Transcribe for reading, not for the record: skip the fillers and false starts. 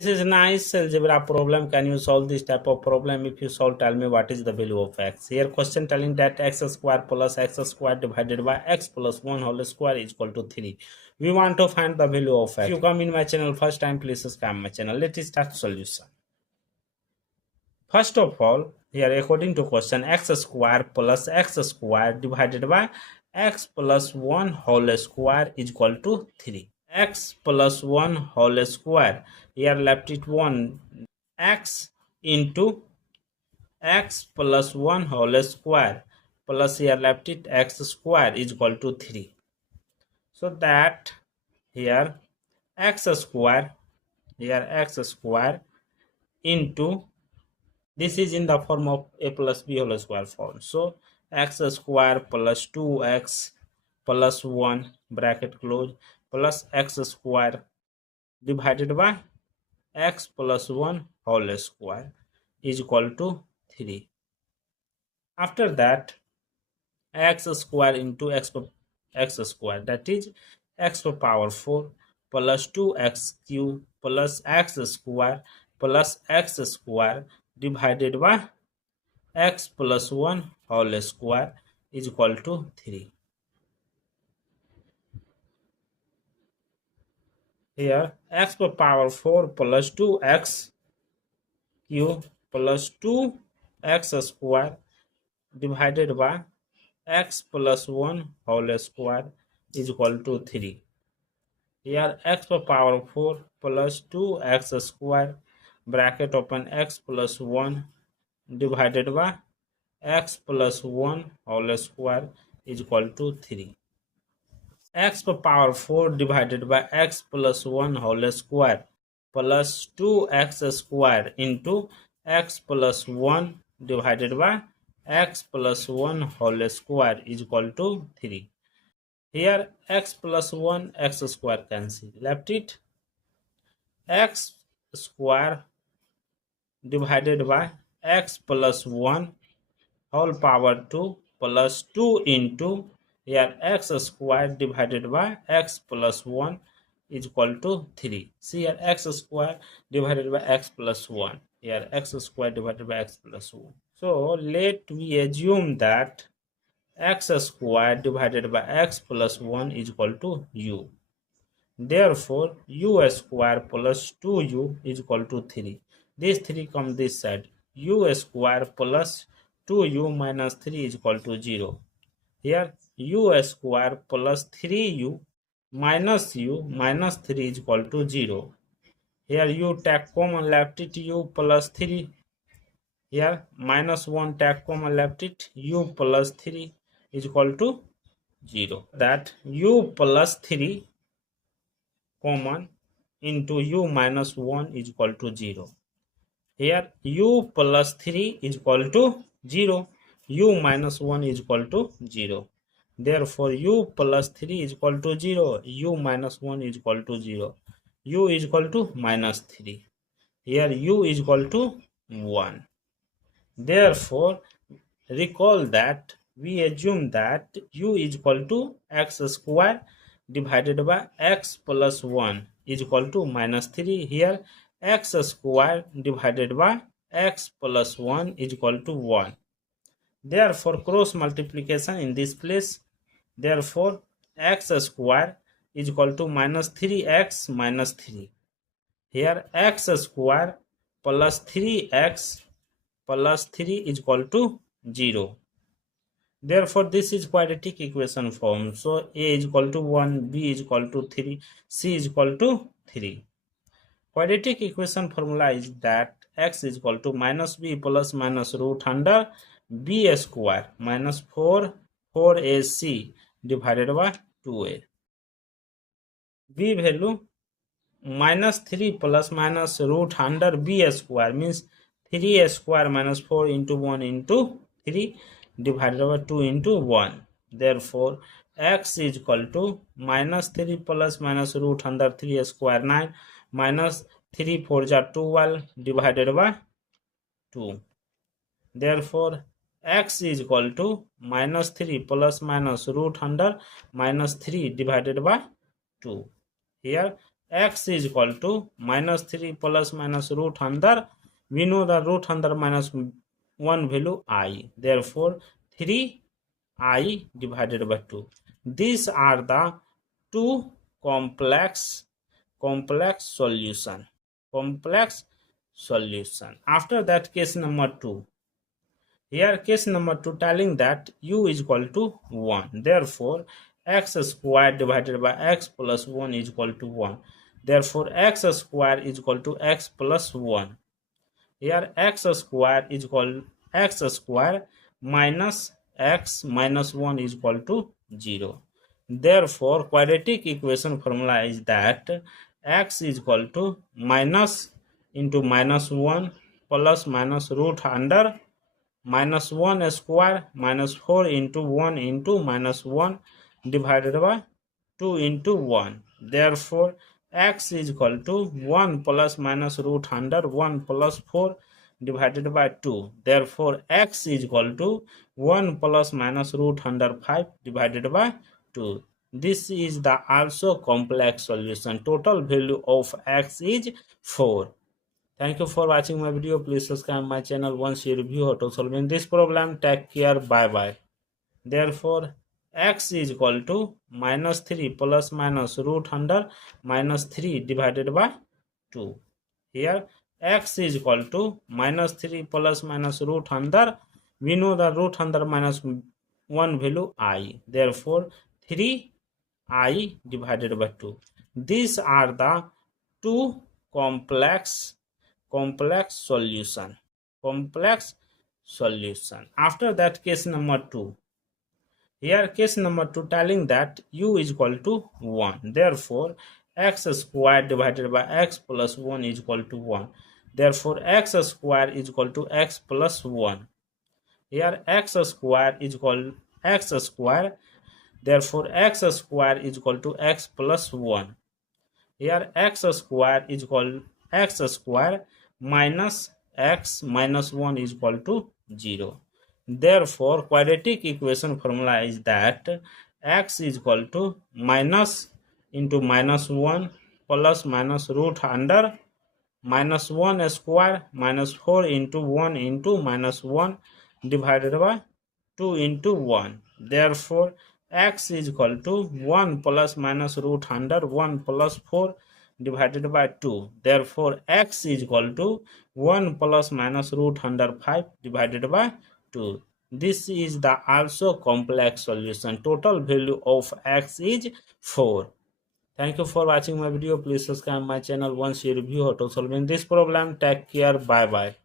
This is nice algebra problem. Can you solve this type of problem? If you solve, tell me what is the value of x. Here question telling that x square plus x square divided by x plus 1 whole square is equal to 3. We want to find the value of x. If you come in my channel first time, please subscribe my channel. Let us start solution. First of all, here according to question, x square plus x square divided by x plus 1 whole square is equal to 3. X plus 1 whole square, here left it 1, x into x plus 1 whole square plus here left it x square is equal to 3. So that here x square into, this is in the form of a plus b whole square form. So x square plus 2x plus 1 bracket close plus x square divided by x plus 1 whole square is equal to 3. After that, x square into x square, that is x to power 4 plus 2x cube plus x square plus x square divided by x plus 1 whole square is equal to 3. Here x to power 4 plus 2x cube plus 2x square divided by x plus 1 whole square is equal to 3. Here x to power 4 plus 2x square bracket open x plus 1 divided by x plus 1 whole square is equal to 3. X to power 4 divided by x plus 1 whole square plus 2x square into x plus 1 divided by x plus 1 whole square is equal to 3. Here x plus 1 x square cancel, left it x square divided by x plus 1 whole power 2 plus 2 into here x square divided by x plus 1 is equal to 3. See here x square divided by x plus 1. Here x square divided by x plus 1. So let we assume that x square divided by x plus 1 is equal to u. Therefore, u square plus 2u is equal to 3. This 3 come this side. U square plus 2u minus 3 is equal to 0. Here u square plus 3u minus 3 is equal to 0. Here u take common, left it u plus 3. Here minus 1 take common, left it u plus 3 is equal to 0. That u plus 3 common into u minus 1 is equal to 0. Here u plus 3 is equal to 0. U minus 1 is equal to 0. Therefore, u plus 3 is equal to 0. U minus 1 is equal to 0. U is equal to minus 3. Here u is equal to 1. Therefore, recall that we assume that u is equal to x square divided by x plus 1 is equal to minus 3. Here x square divided by x plus 1 is equal to 1. Therefore, cross multiplication in this place. Therefore, x square is equal to minus 3x minus 3. Here x square plus 3x plus 3 is equal to 0. Therefore, this is quadratic equation form. So, a is equal to 1, b is equal to 3, c is equal to 3. Quadratic equation formula is that x is equal to minus b plus minus root under b square minus 4ac divided by 2a. b value minus 3 plus minus root under b square means 3a square minus 4 into 1 into 3 divided by 2 into 1. Therefore, x is equal to minus 3 plus minus root under 3 square 9 minus 3 4 12 divided by 2. Therefore, x is equal to minus 3 plus minus root under minus 3 divided by 2. Here x is equal to minus 3 plus minus root under, we know the root under minus 1 value I, therefore 3I divided by 2. These are the two complex solution. After that, case number 2. Here case number 2 telling that u is equal to 1. Therefore, x squared divided by x plus 1 is equal to 1. Therefore, x squared is equal to x plus 1. Here x squared is equal x squared minus x minus 1 is equal to 0. Therefore, quadratic equation formula is that x is equal to minus into minus 1 plus minus root under minus 1 square minus 4 into 1 into minus 1 divided by 2 into 1. Therefore, x is equal to 1 plus minus root under 1 plus 4 divided by 2. Therefore, x is equal to 1 plus minus root under 5 divided by 2. This is the also complex solution. Total value of x is 4. Thank you for watching my video. Please subscribe my channel once you review how to solving this problem. Take care. Bye bye. Therefore, x is equal to minus 3 plus minus root under minus 3 divided by 2. Here x is equal to minus 3 plus minus root under, we know the root under minus 1 value I. Therefore, 3I divided by 2. These are the two complex solution. After that, case number 2. Here case number 2 telling that u is equal to 1. Therefore, x squared divided by x plus 1 is equal to 1. Therefore, x squared is equal to x plus 1. Here x squared is equal x squared. Therefore, x squared is equal to x plus 1. Here x squared is equal x squared minus x minus 1 is equal to 0. Therefore, quadratic equation formula is that x is equal to minus into minus 1 plus minus root under minus 1 square minus 4 into 1 into minus 1 divided by 2 into 1. Therefore, x is equal to 1 plus minus root under 1 plus 4 divided by 2. Therefore, x is equal to 1 plus minus root under 5 divided by 2. This is the also complex solution. Total value of x is 4. Thank you for watching my video. Please subscribe my channel once you review how to solving this problem. Take care. Bye bye.